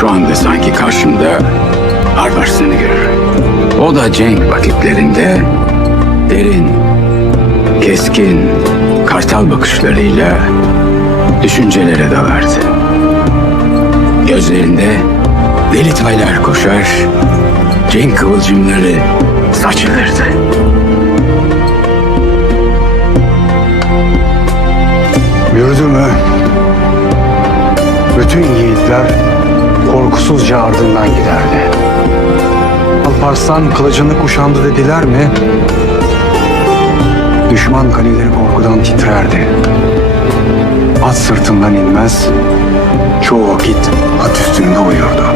Şu anda sanki karşımda Alparslan'ı görürüm. O da cenk vakitlerinde derin, keskin, kartal bakışlarıyla düşüncelere dalardı. Gözlerinde deli taylar koşar, cenk kıvılcımları saçılırdı. Yürüdü mü? Bütün yiğitler korkusuzca ardından giderdi. Alparslan kılıcını kuşandı dediler mi? Düşman kaleleri korkudan titrerdi. At sırtından inmez, çoğu vakit at üstünde uyurdu.